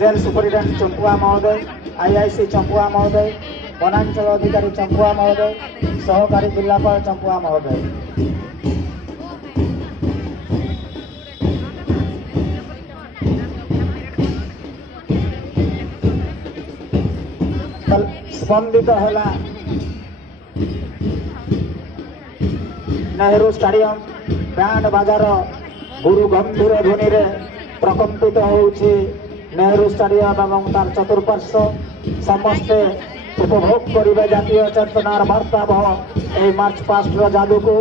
Jail superintendent Champua महोदय, IIC Champua महोदय, वनांचल अधिकारी चंपुआ महोदय, सहकारी जिलापाल चंपुआ महोदय। स्पंदित है नेहरू स्टेडियम बैंड बाजार गुरु गंभीर ध्वनि रे प्रकंपित होउछि नेहरू स्टेडियम एवं तार चतुर्पार्श्व समस्ते उपभोग करिबे जातीय चेतनार वार्ता बह ए मार्च पास्ट रो जादू को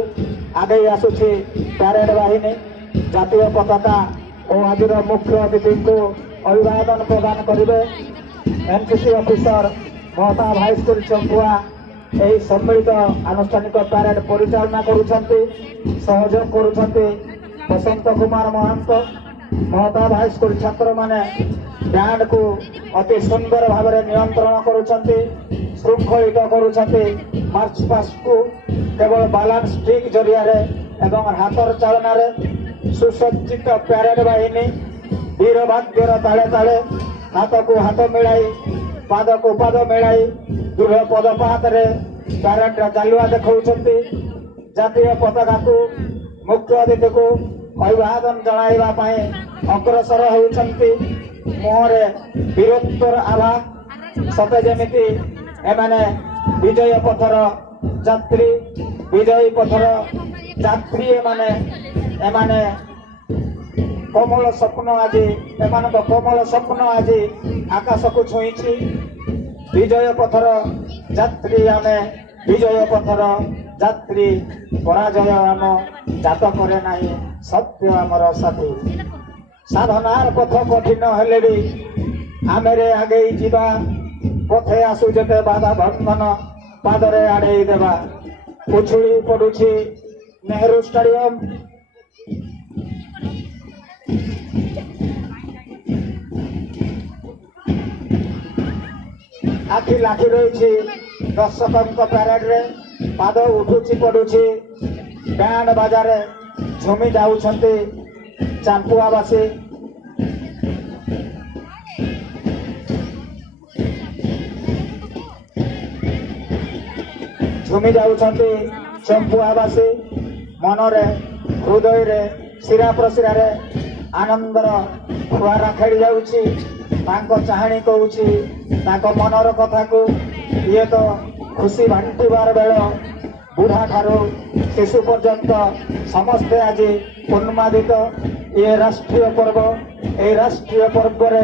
आगे आसुछि पैरेड बाहिनी जातीय पताका और आज मुख्य अतिथि को अभिवादन प्रदान करिबे NCC officer Mahatab high school Champua यही सम्मिलित आनुष्ठानिक पैरेड परिचालना करुछंती सहयोग करुछंती बसंत कुमार महंत महताब हाईस्कूल छात्र माने बैंड को अति सुंदर भाव में नियंत्रण करुछंती श्रृंखलित करुछंती मार्च पास्ट को केवल बैलेंस स्टिक जरिया रे एवं हाथर चालना रे सुसज्जित पैरेड बाहिनी वीर भाग्यर ताले ताले हाथ को हाथ मिलाई पाद को पाद मिलाई दृढ़ पदपात रे पैरेड चालुआ देखौछंती जातीय पताका को मुख्य अतिथि को अभिवादन जणाइबा पाए अग्रसर होउछंती मोहरे वीरत्वर आभा सते जेमिति एमाने विजय पथर यात्री विजयी पथर यात्री एमाने कमल स्वप्न आज एमान कमल स्वप्न आज आकाश को छुईची विजय पथर यात्री आमे विजय पथर यात्री पराजय आम जात करे नाही सत्य आमर साथी साधनार पथ कठिन हेले भी आमेरे आगे जीवा पथे आसु जेते बाधा बंधन पादरे आड़े देवा उछुड़ी पड़ुछि नेहरू स्टेडियम आखि लाखि रही दर्शकों पैरेड रे पाद उठुची पड़ुछि बैंड बाजारे झुमी जाउछंती चंपुआवासी झुमी जाउछंती चंपुआवासी मनरे हृदय रे शिरा प्रशिरा रे आनंदर फुहारा खेली जाउछि तांको चाहणी कहूछि तांको मनर कथा को ये तो खुशी बांटिबार बेल बुढ़ा ठारू शिशु पर्यंत समस्ते आज उन्मादित ये राष्ट्रीय पर्व रे